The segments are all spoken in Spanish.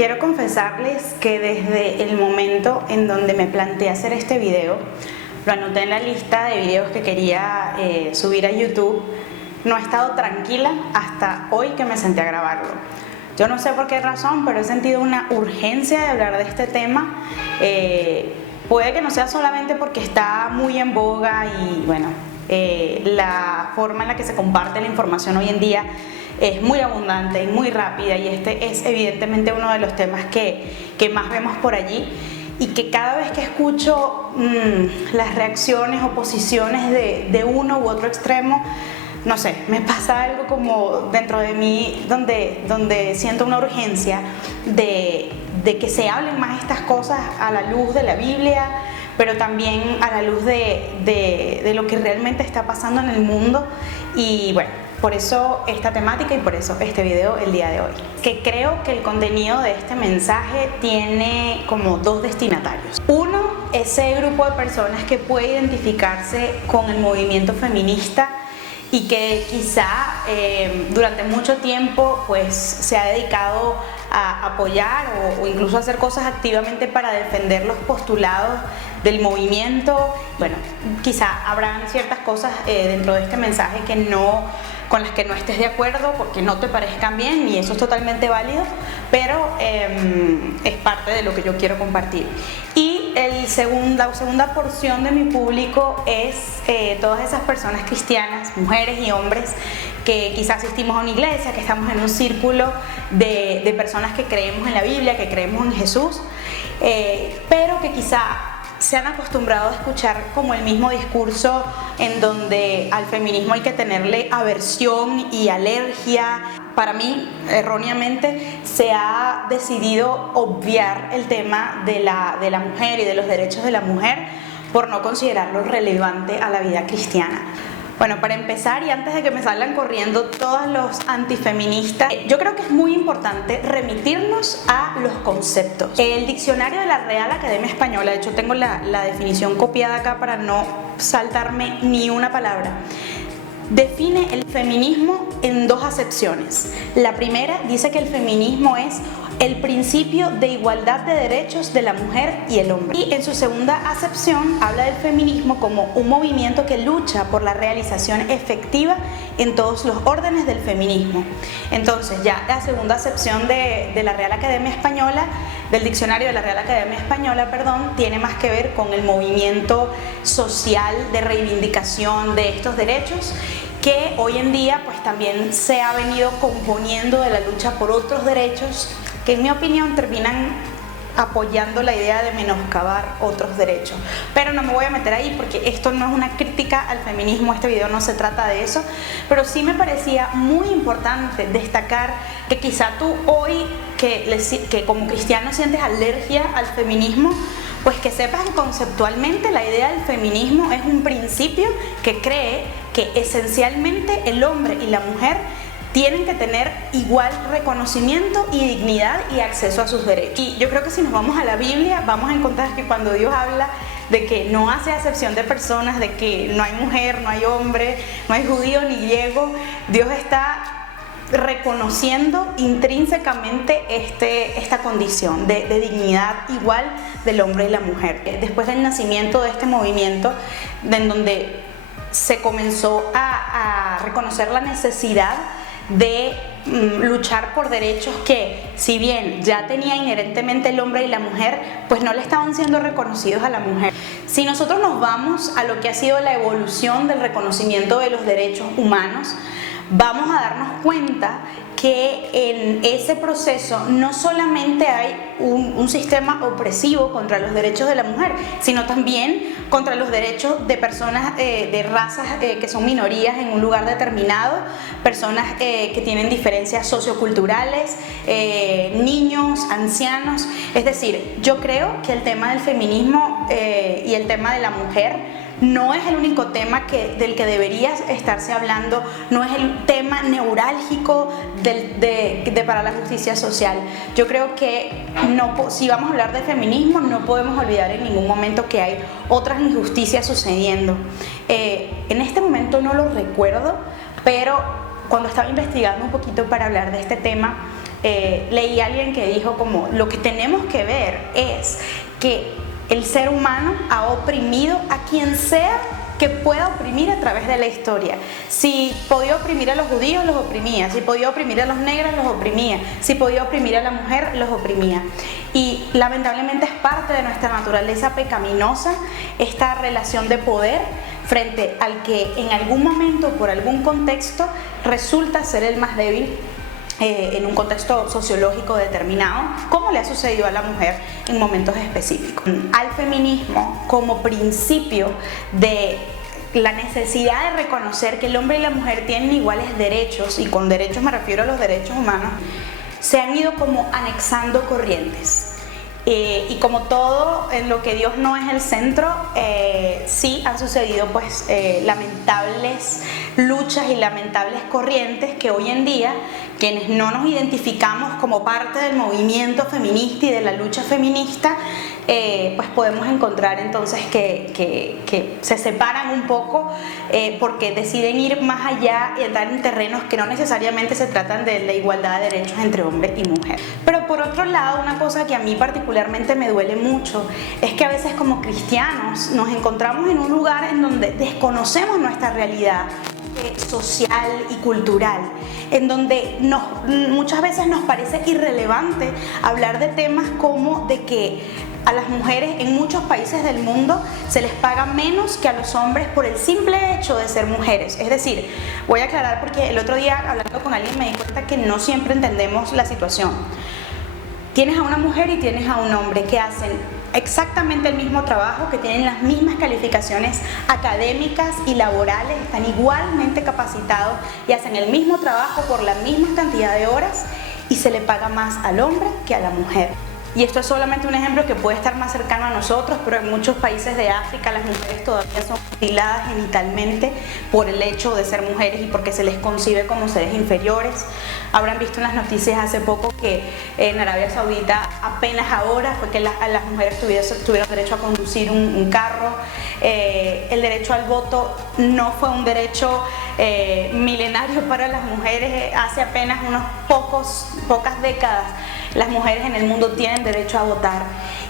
Quiero confesarles que desde el momento en donde me planteé hacer este video, lo anoté en la lista de videos que quería subir a YouTube, no he estado tranquila hasta hoy que me senté a grabarlo. Yo no sé por qué razón, pero he sentido una urgencia de hablar de este tema. Puede que no sea solamente porque está muy en boga y bueno, la forma en la que se comparte la información hoy en día es muy abundante y muy rápida, y este es evidentemente uno de los temas que más vemos por allí, y que cada vez que escucho las reacciones o posiciones de uno u otro extremo, no sé, me pasa algo como dentro de mí donde siento una urgencia de que se hablen más estas cosas a la luz de la Biblia, pero también a la luz de lo que realmente está pasando en el mundo. Y bueno, por eso esta temática y por eso este video el día de hoy. Que creo que el contenido de este mensaje tiene como dos destinatarios. Uno, ese grupo de personas que puede identificarse con el movimiento feminista y que quizá durante mucho tiempo pues se ha dedicado a apoyar o incluso a hacer cosas activamente para defender los postulados del movimiento. Bueno, quizá habrán ciertas cosas dentro de este mensaje con las que no estés de acuerdo porque no te parezcan bien, y eso es totalmente válido, pero es parte de lo que yo quiero compartir. Y la segunda porción de mi público es todas esas personas cristianas, mujeres y hombres, que quizás asistimos a una iglesia, que estamos en un círculo de personas que creemos en la Biblia, que creemos en Jesús, pero que quizá se han acostumbrado a escuchar como el mismo discurso en donde al feminismo hay que tenerle aversión y alergia. Para mí, erróneamente, se ha decidido obviar el tema de la mujer y de los derechos de la mujer por no considerarlo relevante a la vida cristiana. Bueno, para empezar, y antes de que me salgan corriendo todos los antifeministas, yo creo que es muy importante remitirnos a los conceptos. El diccionario de la Real Academia Española, de hecho tengo la definición copiada acá para no saltarme ni una palabra, define el feminismo en dos acepciones. La primera dice que el feminismo es el principio de igualdad de derechos de la mujer y el hombre. Y en su segunda acepción habla del feminismo como un movimiento que lucha por la realización efectiva en todos los órdenes del feminismo. Entonces ya la segunda acepción de la Real Academia Española, del diccionario de la Real Academia Española, perdón, tiene más que ver con el movimiento social de reivindicación de estos derechos, que hoy en día pues también se ha venido componiendo de la lucha por otros derechos que en mi opinión terminan apoyando la idea de menoscabar otros derechos. Pero no me voy a meter ahí porque esto no es una crítica al feminismo, este video no se trata de eso, pero sí me parecía muy importante destacar que quizá tú hoy que como cristiano sientes alergia al feminismo, pues que sepas que conceptualmente la idea del feminismo es un principio que cree que esencialmente el hombre y la mujer tienen que tener igual reconocimiento y dignidad y acceso a sus derechos. Y yo creo que si nos vamos a la Biblia, vamos a encontrar que cuando Dios habla de que no hace acepción de personas, de que no hay mujer, no hay hombre, no hay judío ni griego, Dios está reconociendo intrínsecamente esta condición de dignidad igual del hombre y la mujer. Después del nacimiento de este movimiento, en donde se comenzó a reconocer la necesidad de luchar por derechos que, si bien ya tenía inherentemente el hombre y la mujer, pues no le estaban siendo reconocidos a la mujer. Si nosotros nos vamos a lo que ha sido la evolución del reconocimiento de los derechos humanos, vamos a darnos cuenta que en ese proceso no solamente hay un sistema opresivo contra los derechos de la mujer, sino también contra los derechos de personas de razas que son minorías en un lugar determinado, personas que tienen diferencias socioculturales, niños, ancianos. Es decir, yo creo que el tema del feminismo y el tema de la mujer no es el único tema del que deberías estarse hablando, no es el tema neurálgico para la justicia social. Yo creo que si vamos a hablar de feminismo, no podemos olvidar en ningún momento que hay otras injusticias sucediendo. En este momento no lo recuerdo, pero cuando estaba investigando un poquito para hablar de este tema, leí a alguien que dijo como, lo que tenemos que ver es que el ser humano ha oprimido a quien sea que pueda oprimir a través de la historia. Si podía oprimir a los judíos, los oprimía. Si podía oprimir a los negros, los oprimía. Si podía oprimir a la mujer, los oprimía. Y lamentablemente es parte de nuestra naturaleza pecaminosa esta relación de poder frente al que en algún momento, por algún contexto, resulta ser el más débil en un contexto sociológico determinado, como le ha sucedido a la mujer en momentos específicos. Al feminismo como principio de la necesidad de reconocer que el hombre y la mujer tienen iguales derechos, y con derechos me refiero a los derechos humanos, se han ido como anexando corrientes. Y como todo en lo que Dios no es el centro, sí han sucedido pues lamentables luchas y lamentables corrientes que hoy en día quienes no nos identificamos como parte del movimiento feminista y de la lucha feminista, pues podemos encontrar entonces que se separan un poco porque deciden ir más allá y entrar en terrenos que no necesariamente se tratan de la igualdad de derechos entre hombre y mujer. Pero por otro lado, una cosa que a mí particularmente me duele mucho es que a veces como cristianos nos encontramos en un lugar en donde desconocemos nuestra realidad social y cultural, en donde muchas veces nos parece irrelevante hablar de temas como de que a las mujeres en muchos países del mundo se les paga menos que a los hombres por el simple hecho de ser mujeres. Es decir, voy a aclarar porque el otro día hablando con alguien me di cuenta que no siempre entendemos la situación. Tienes a una mujer y tienes a un hombre que hacen exactamente el mismo trabajo, que tienen las mismas calificaciones académicas y laborales, están igualmente capacitados y hacen el mismo trabajo por la misma cantidad de horas y se le paga más al hombre que a la mujer. Y esto es solamente un ejemplo que puede estar más cercano a nosotros, pero en muchos países de África las mujeres todavía son mutiladas genitalmente por el hecho de ser mujeres y porque se les concibe como seres inferiores. Habrán visto en las noticias hace poco que en Arabia Saudita apenas ahora fue que las mujeres tuvieron derecho a conducir un carro. El derecho al voto no fue un derecho milenario para las mujeres. Hace apenas pocas décadas las mujeres en el mundo tienen derecho a votar.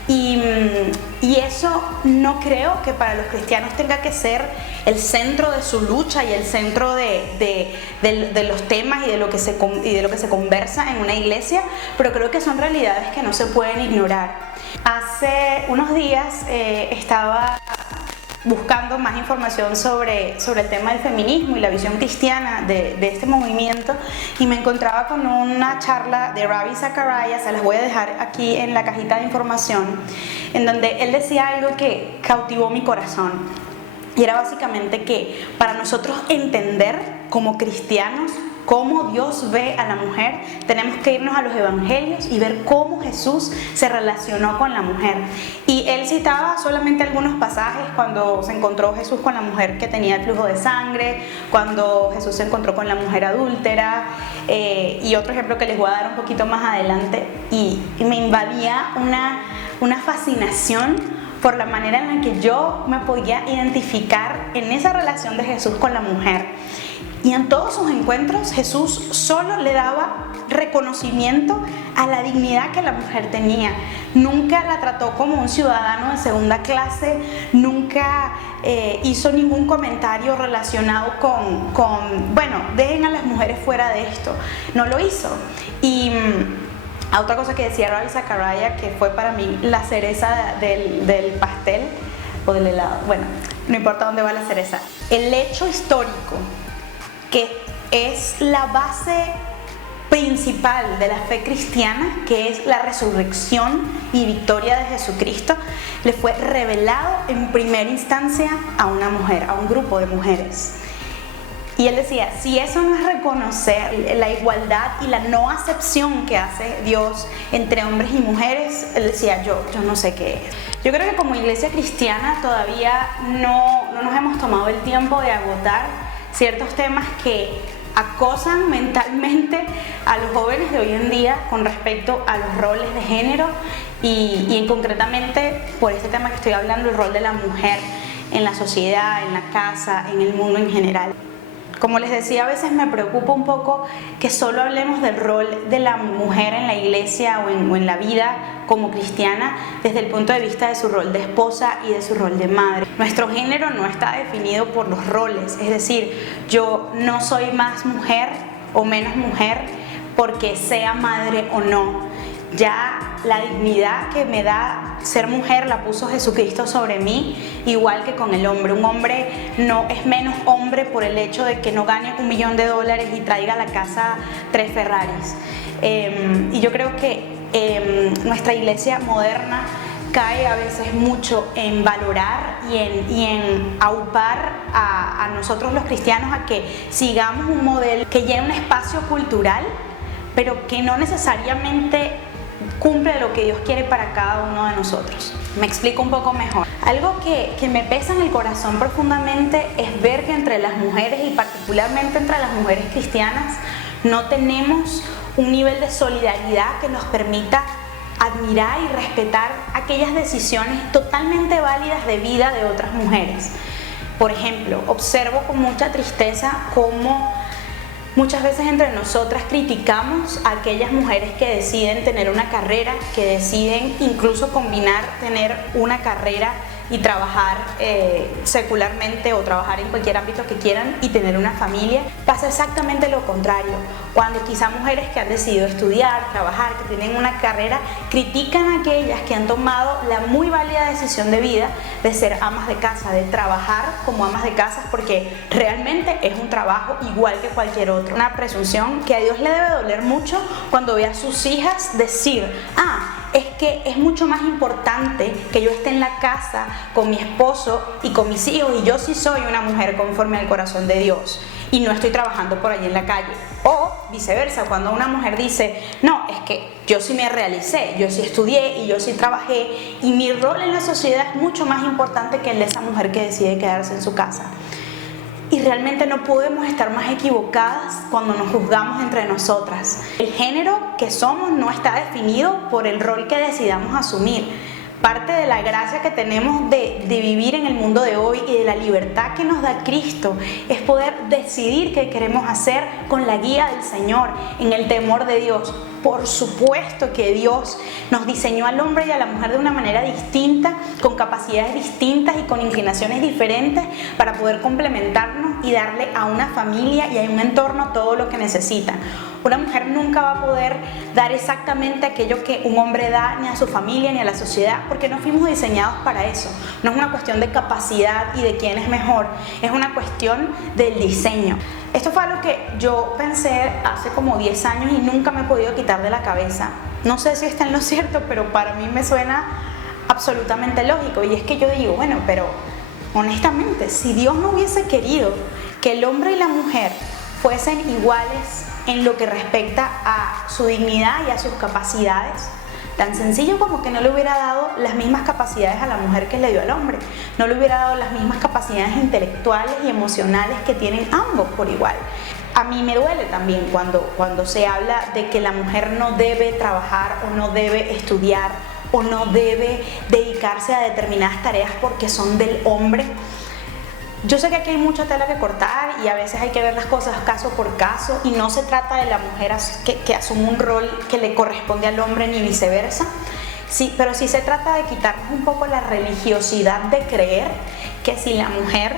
Y eso no creo que para los cristianos tenga que ser el centro de su lucha y el centro de los temas y de lo que se conversa en una iglesia, pero creo que son realidades que no se pueden ignorar. Hace unos días estaba buscando más información sobre el tema del feminismo y la visión cristiana de este movimiento y me encontraba con una charla de Ravi Zacharias, se las voy a dejar aquí en la cajita de información, en donde él decía algo que cautivó mi corazón y era básicamente que para nosotros entender como cristianos cómo Dios ve a la mujer, tenemos que irnos a los evangelios y ver cómo Jesús se relacionó con la mujer. Y él citaba solamente algunos pasajes cuando se encontró Jesús con la mujer que tenía el flujo de sangre, cuando Jesús se encontró con la mujer adúltera, y otro ejemplo que les voy a dar un poquito más adelante, y me invadía una fascinación por la manera en la que yo me podía identificar en esa relación de Jesús con la mujer. Y en todos sus encuentros Jesús solo le daba reconocimiento a la dignidad que la mujer tenía. Nunca la trató como un ciudadano de segunda clase, nunca hizo ningún comentario relacionado con bueno, dejen a las mujeres fuera de esto. No lo hizo. Y otra cosa que decía Ravi Zacharias, que fue para mí la cereza del pastel o del helado, bueno, no importa dónde va la cereza, el hecho histórico que es la base principal de la fe cristiana, que es la resurrección y victoria de Jesucristo, le fue revelado en primera instancia a una mujer, a un grupo de mujeres. Y él decía, si eso no es reconocer la igualdad y la no acepción que hace Dios entre hombres y mujeres, él decía, yo no sé qué es. Yo creo que como iglesia cristiana todavía no nos hemos tomado el tiempo de agotar ciertos temas que acosan mentalmente a los jóvenes de hoy en día con respecto a los roles de género y concretamente por este tema que estoy hablando, el rol de la mujer en la sociedad, en la casa, en el mundo en general. Como les decía, a veces me preocupa un poco que solo hablemos del rol de la mujer en la iglesia o en la vida como cristiana desde el punto de vista de su rol de esposa y de su rol de madre. Nuestro género no está definido por los roles, es decir, yo no soy más mujer o menos mujer porque sea madre o no. Ya la dignidad que me da ser mujer la puso Jesucristo sobre mí, igual que con el hombre. Un hombre no es menos hombre por el hecho de que no gane $1 millón y traiga a la casa 3 Ferraris. Y yo creo que nuestra iglesia moderna cae a veces mucho en valorar y en aupar a nosotros los cristianos a que sigamos un modelo que llene un espacio cultural, pero que no necesariamente cumple lo que Dios quiere para cada uno de nosotros. Me explico un poco mejor. Algo que me pesa en el corazón profundamente es ver que entre las mujeres y particularmente entre las mujeres cristianas no tenemos un nivel de solidaridad que nos permita admirar y respetar aquellas decisiones totalmente válidas de vida de otras mujeres. Por ejemplo, observo con mucha tristeza cómo muchas veces entre nosotras criticamos a aquellas mujeres que deciden tener una carrera, que deciden incluso combinar tener una carrera y trabajar secularmente o trabajar en cualquier ámbito que quieran y tener una familia. Pasa exactamente lo contrario. Cuando quizá mujeres que han decidido estudiar, trabajar, que tienen una carrera, critican a aquellas que han tomado la muy válida decisión de vida de ser amas de casa, de trabajar como amas de casa, porque realmente es un trabajo igual que cualquier otro. Una presunción que a Dios le debe doler mucho cuando ve a sus hijas decir, es que es mucho más importante que yo esté en la casa con mi esposo y con mis hijos y yo sí soy una mujer conforme al corazón de Dios y no estoy trabajando por allí en la calle. O viceversa, cuando una mujer dice, no, es que yo sí me realicé, yo sí estudié y yo sí trabajé y mi rol en la sociedad es mucho más importante que el de esa mujer que decide quedarse en su casa. Y realmente no podemos estar más equivocadas cuando nos juzgamos entre nosotras. El género que somos no está definido por el rol que decidamos asumir. Parte de la gracia que tenemos de vivir en el mundo de hoy y de la libertad que nos da Cristo es poder decidir qué queremos hacer con la guía del Señor, en el temor de Dios. Por supuesto que Dios nos diseñó al hombre y a la mujer de una manera distinta, con capacidades distintas y con inclinaciones diferentes para poder complementarnos y darle a una familia y a un entorno todo lo que necesitan. Una mujer nunca va a poder dar exactamente aquello que un hombre da ni a su familia ni a la sociedad, porque no fuimos diseñados para eso. No es una cuestión de capacidad y de quién es mejor, es una cuestión del diseño. Esto fue algo que yo pensé hace como 10 años y nunca me he podido quitar de la cabeza. No sé si está en lo cierto, pero para mí me suena absolutamente lógico. Y es que yo digo, bueno, pero honestamente, si Dios no hubiese querido que el hombre y la mujer fuesen iguales en lo que respecta a su dignidad y a sus capacidades, tan sencillo como que no le hubiera dado las mismas capacidades a la mujer que le dio al hombre, no le hubiera dado las mismas capacidades intelectuales y emocionales que tienen ambos por igual. A mí me duele también cuando se habla de que la mujer no debe trabajar o no debe estudiar o no debe dedicarse a determinadas tareas porque son del hombre. Yo sé que aquí hay mucha tela que cortar y a veces hay que ver las cosas caso por caso y no se trata de la mujer que asume un rol que le corresponde al hombre ni viceversa, sí, pero sí se trata de quitarnos un poco la religiosidad de creer que si la mujer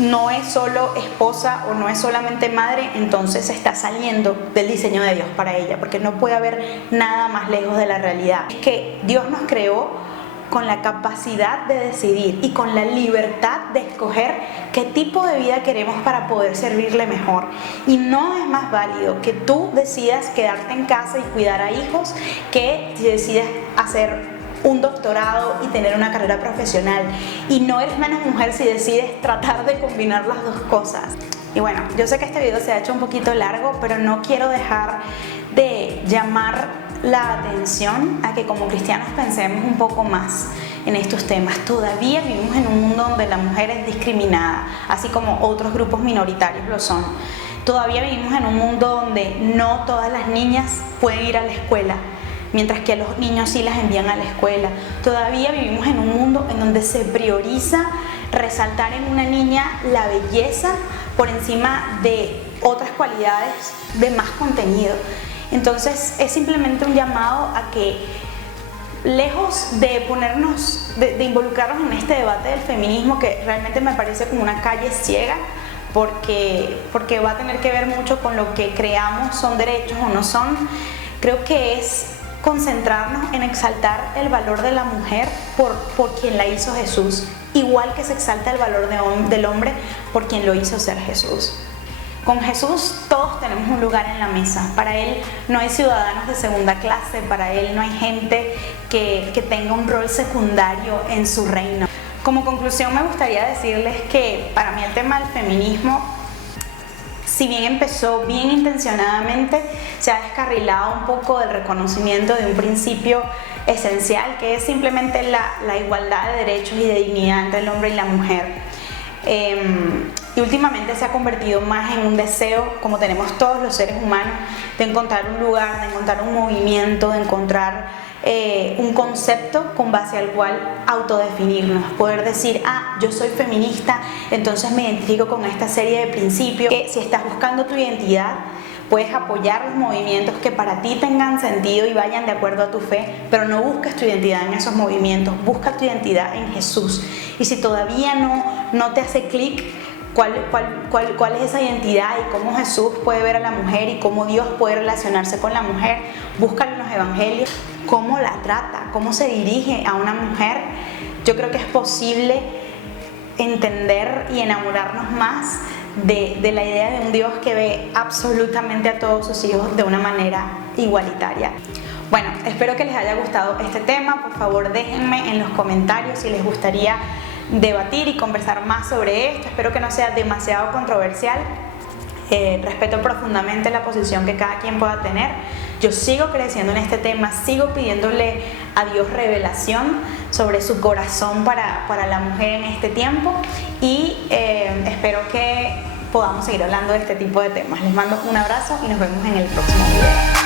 no es solo esposa o no es solamente madre, entonces se está saliendo del diseño de Dios para ella, porque no puede haber nada más lejos de la realidad. Es que Dios nos creó con la capacidad de decidir y con la libertad de escoger qué tipo de vida queremos para poder servirle mejor. Y no es más válido que tú decidas quedarte en casa y cuidar a hijos que si decides hacer un doctorado y tener una carrera profesional. Y no eres menos mujer si decides tratar de combinar las dos cosas. Y bueno, yo sé que este video se ha hecho un poquito largo, pero no quiero dejar de llamar la atención a que como cristianos pensemos un poco más en estos temas. Todavía vivimos en un mundo donde la mujer es discriminada, así como otros grupos minoritarios lo son. Todavía vivimos en un mundo donde no todas las niñas pueden ir a la escuela, mientras que a los niños sí las envían a la escuela. Todavía vivimos en un mundo en donde se prioriza resaltar en una niña la belleza por encima de otras cualidades de más contenido. Entonces es simplemente un llamado a que, lejos de ponernos, de involucrarnos en este debate del feminismo, que realmente me parece como una calle ciega, porque va a tener que ver mucho con lo que creamos son derechos o no son, creo que es concentrarnos en exaltar el valor de la mujer por quien la hizo Jesús, igual que se exalta el valor del hombre por quien lo hizo ser Jesús. Con Jesús todos tenemos un lugar en la mesa. Para Él no hay ciudadanos de segunda clase, para Él no hay gente que tenga un rol secundario en su reino. Como conclusión me gustaría decirles que para mí el tema del feminismo, si bien empezó bien intencionadamente, se ha descarrilado un poco del reconocimiento de un principio esencial, que es simplemente la igualdad de derechos y de dignidad entre el hombre y la mujer. Y últimamente se ha convertido más en un deseo, como tenemos todos los seres humanos, de encontrar un lugar, de encontrar un movimiento, de encontrar un concepto con base al cual autodefinirnos, poder decir, yo soy feminista, entonces me identifico con esta serie de principios. Que si estás buscando tu identidad, puedes apoyar los movimientos que para ti tengan sentido y vayan de acuerdo a tu fe, pero no busques tu identidad en esos movimientos, busca tu identidad en Jesús. Y si todavía no te hace clic cuál es esa identidad y cómo Jesús puede ver a la mujer y cómo Dios puede relacionarse con la mujer, búscalo en los evangelios, cómo la trata, cómo se dirige a una mujer. Yo creo que es posible entender y enamorarnos más de la idea de un Dios que ve absolutamente a todos sus hijos de una manera igualitaria. Bueno, espero que les haya gustado este tema. Por favor, déjenme en los comentarios si les gustaría debatir y conversar más sobre esto. Espero que no sea demasiado controversial. Respeto profundamente la posición que cada quien pueda tener. Yo sigo creciendo en este tema, sigo pidiéndole a Dios revelación sobre su corazón para la mujer en este tiempo, y espero que podamos seguir hablando de este tipo de temas. Les mando un abrazo y nos vemos en el próximo video.